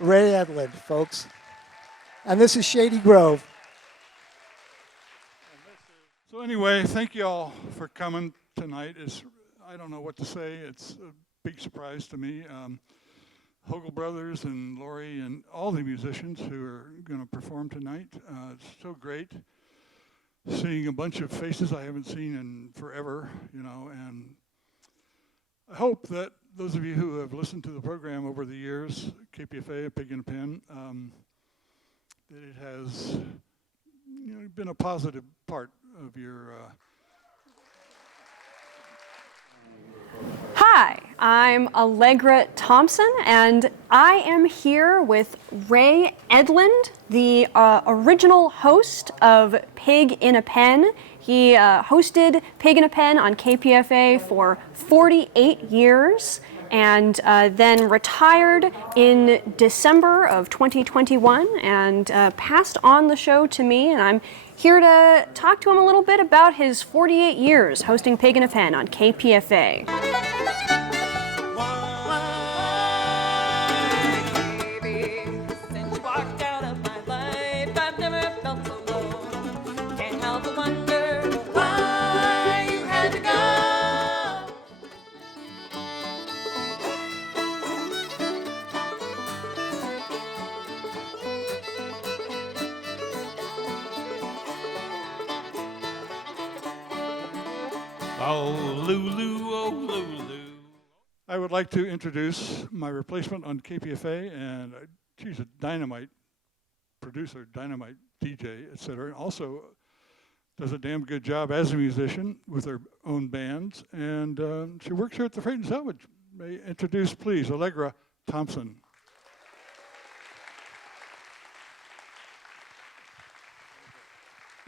Ray Edlund, folks. And this is Shady Grove. So anyway, thank you all for coming tonight. I don't know what to say. It's a big surprise to me. Hogle Brothers and Lori and all the musicians who are going to perform tonight. It's so great seeing a bunch of faces I haven't seen in forever, and I hope that those of you who have listened to the program over the years, KPFA, A Pig in a Pen, that it has been a positive part of your Hi, I'm Allegra Thompson, and I am here with Ray Edlund, the original host of Pig in a Pen. He hosted Pig in a Pen on KPFA for 48 years and then retired in December of 2021 and passed on the show to me, and I'm here to talk to him a little bit about his 48 years hosting Pig in a Pen on KPFA. Oh, Lulu, oh, Lulu. I would like to introduce my replacement on KPFA, and she's a dynamite producer, dynamite DJ, etc. And also does a damn good job as a musician with her own bands, and she works here at the Freight Salvage. May I introduce, please, Allegra Thompson.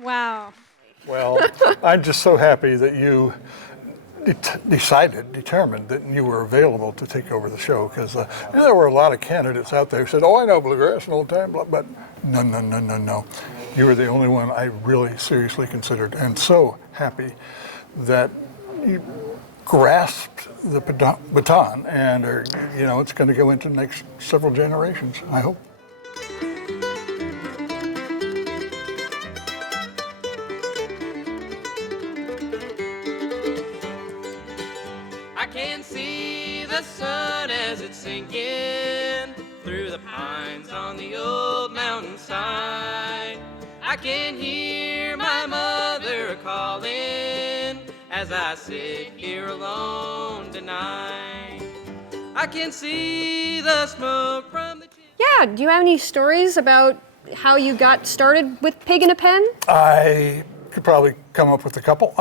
Wow. Well, I'm just so happy that you determined that you were available to take over the show, because there were a lot of candidates out there who said, "Oh, I know bluegrass all the time," but no. You were the only one I really seriously considered, and so happy that you grasped the baton and it's going to go into the next several generations, I hope. I can see the sun as it's sinking through the pines on the old mountainside. I can hear my mother calling as I sit here alone tonight. I can see the smoke from the... Yeah, do you have any stories about how you got started with Pig in a Pen? I could probably come up with a couple.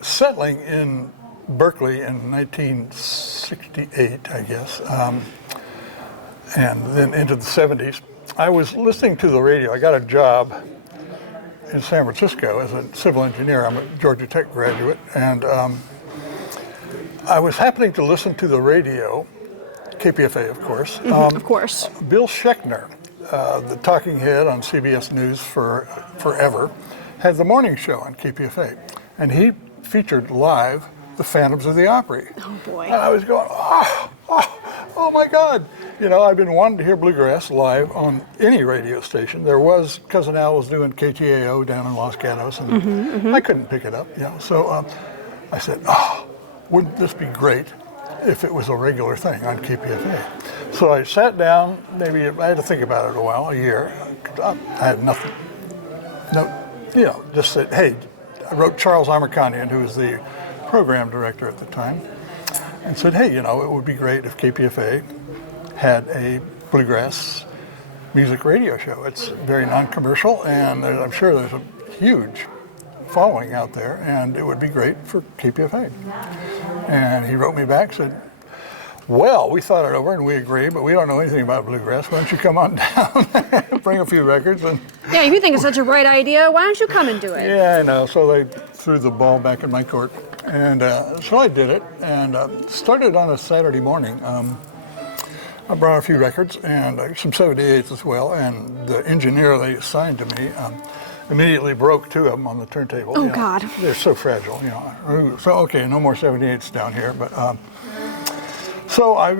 Settling in Berkeley in 1968, I guess, and then into the 70s, I was listening to the radio. I got a job in San Francisco as a civil engineer. I'm a Georgia Tech graduate, and I was happening to listen to the radio, KPFA, of course. Of course. Bill Schechner, the talking head on CBS News for forever, had the morning show on KPFA, and he featured live the Phantoms of the Opry. Oh boy. And I was going, oh my God. I've been wanting to hear bluegrass live on any radio station. There was, Cousin Al was doing KTAO down in Los Gatos, and I couldn't pick it up. So I said, wouldn't this be great if it was a regular thing on KPFA? So I sat down, maybe I had to think about it a while, a year. I had nothing. Just said, hey, I wrote Charles Amerkanian, who was the program director at the time, and said, hey, it would be great if KPFA had a bluegrass music radio show. It's very non-commercial, and I'm sure there's a huge following out there, and it would be great for KPFA. And he wrote me back, said, well, we thought it over and we agree, but we don't know anything about bluegrass. Why don't you come on down, bring a few records? And Yeah, if you think it's such a bright idea, why don't you come and do it? yeah, I know. So they threw the ball back in my court. And so I did it, and started on a Saturday morning. I brought a few records and some 78s as well, and the engineer they assigned to me immediately broke two of them on the turntable. Oh, God. They're so fragile, So, okay, no more 78s down here, but... So I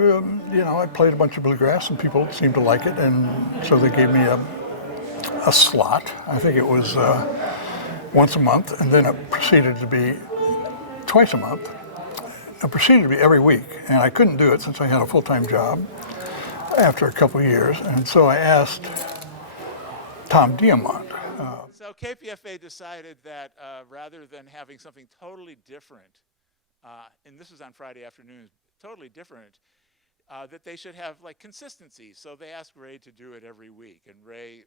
played a bunch of bluegrass, and people seemed to like it, and so they gave me a slot. I think it was once a month, and then it proceeded to be twice a month. It proceeded to be every week, and I couldn't do it since I had a full-time job after a couple of years, and so I asked Tom Diamond. So KPFA decided that rather than having something totally different, and this was on Friday afternoons, totally different, that they should have like consistency. So they asked Ray to do it every week, and Ray,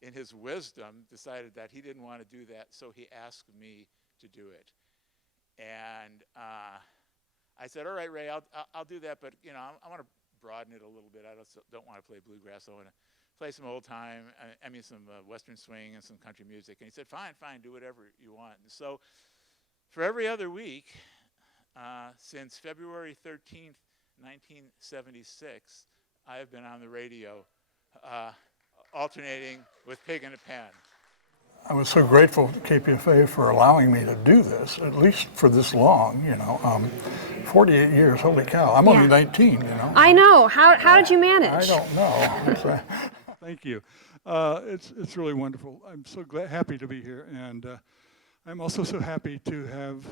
in his wisdom, decided that he didn't want to do that, so he asked me to do it. And I said, all right, Ray, I'll do that, but I want to broaden it a little bit. I don't want to play bluegrass. I want to play some old time, some Western swing and some country music. And he said, fine, do whatever you want. And so for every other week, since February 13th, 1976, I have been on the radio, alternating with Pig in a Pen. I was so grateful to KPFA for allowing me to do this, at least for this long, 48 years, holy cow. I'm only 19, I know. How did you manage? I don't know. Thank you. It's really wonderful. I'm so happy to be here, and I'm also so happy to have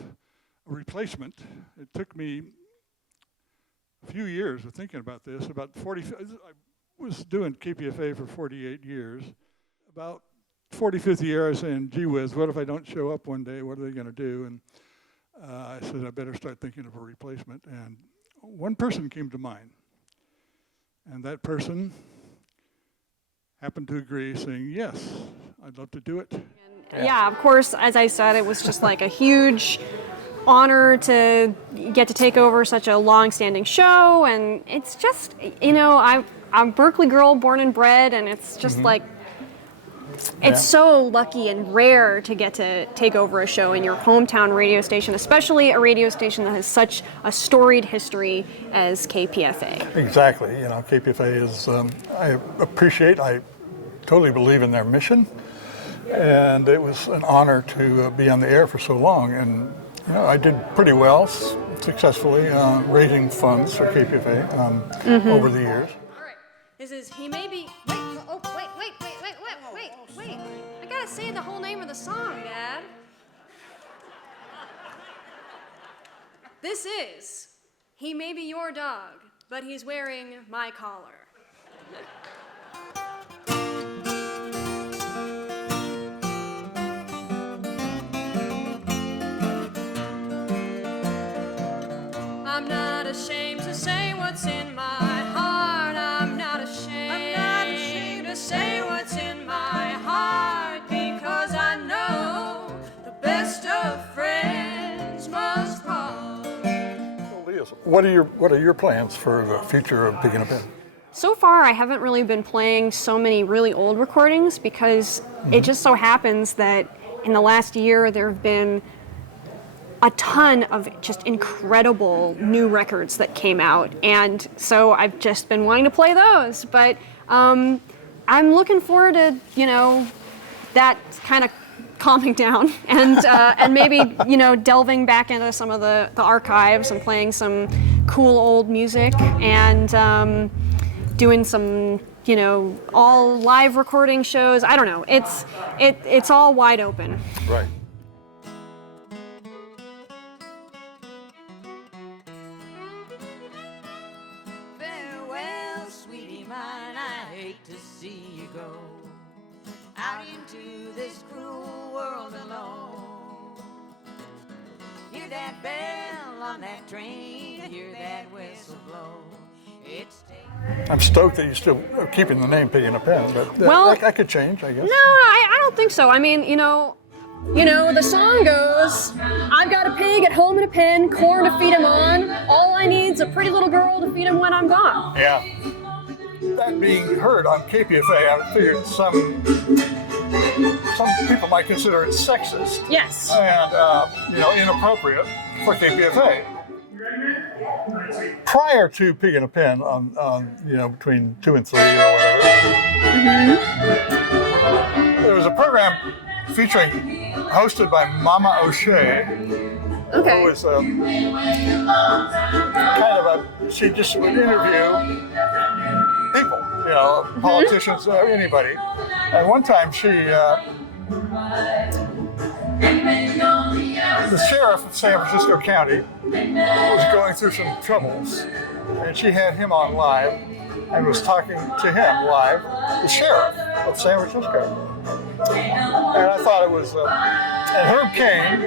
a replacement. It took me a few years of thinking about this. I was doing KPFA for 48 years. About 45th year, I was saying, gee whiz, what if I don't show up one day? What are they going to do? And I said, I better start thinking of a replacement. And one person came to mind. And that person happened to agree, saying, yes, I'd love to do it. Yeah, of course, as I said, it was just like a huge honor to get to take over such a long-standing show. And it's just, I'm a Berkeley girl, born and bred, and it's just like, it's so lucky and rare to get to take over a show in your hometown radio station, especially a radio station that has such a storied history as KPFA. Exactly. KPFA is, I totally believe in their mission, and it was an honor to be on the air for so long. And, I did pretty well, successfully, raising funds for KPFA over the years. All right. This is He May Be... Wait. I gotta say the whole name of the song, Dad. This is He May Be Your Dog, but he's wearing my collar. I'm not ashamed to say what's in my heart. I'm not ashamed to say what's in my heart, because I know the best of friends must part. What are your plans for the future of Pig in a Pen? So far, I haven't really been playing so many really old recordings because it just so happens that in the last year there have been a ton of just incredible new records that came out, and so I've just been wanting to play those. But I'm looking forward to that kind of calming down and maybe delving back into some of the archives and playing some cool old music and doing some all live recording shows. I don't know. It's all wide open. Right. Out into this cruel world alone. Hear that bell on that train, hear that whistle blow. I'm stoked that you're still keeping the name Pig in a Pen, but that could change, I guess. No, I don't think so. I mean, the song goes, I've got a pig at home in a pen, corn to feed him on. All I need's a pretty little girl to feed him when I'm gone. Yeah. That being heard on KPFA, I figured some people might consider it sexist. Yes. And inappropriate for KPFA. Prior to Pig in a Pen, on between 2 and 3 or whatever, there was a program hosted by Mama O'Shea Okay. Who was she just would interview people, politicians, anybody. And one time the sheriff of San Francisco County was going through some troubles, and she had him on live and was talking to him live, the sheriff of San Francisco. And I thought it was, and Herb Cain,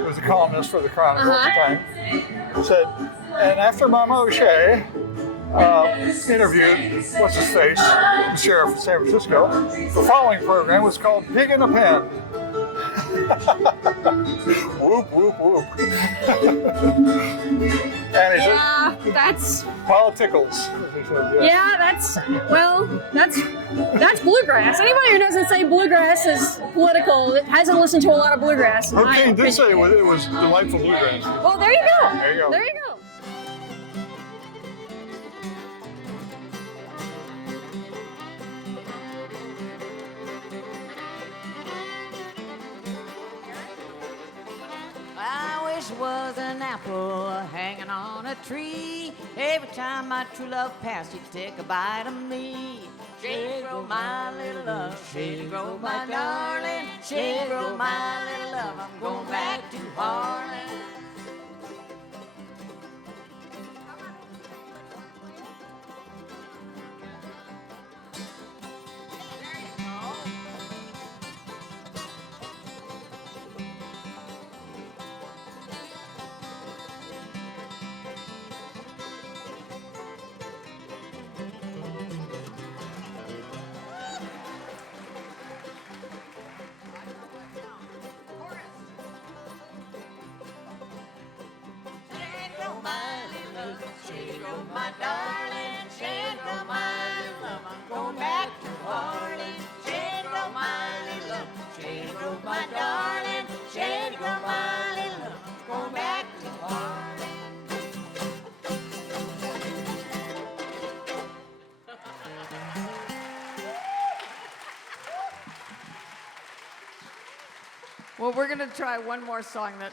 who was a columnist for the Chronicle at the time, said, and after Mama O'Shea interviewed, what's his face, the sheriff of San Francisco, the following program was called Pig in a Pen. Whoop, whoop, whoop. And he said, that's politicals. yeah, that's bluegrass. Anybody who doesn't say bluegrass is political hasn't listened to a lot of bluegrass. in my Hurricane did opinion. say it was delightful bluegrass. Well, there you go. There you go. There you go. I wish was an apple hanging on a tree. Every time my true love passed, you'd take a bite of me. Shady grow my little love, shady grow my darling, shady grow my little love. I'm going back to Harlan. My darling, shade grow my little love. I'm going back to Harlan. Shade grow my little love. Shade grow my darling. Shade grow my little love. I'm going back to Harlan. Well, we're going to try one more song that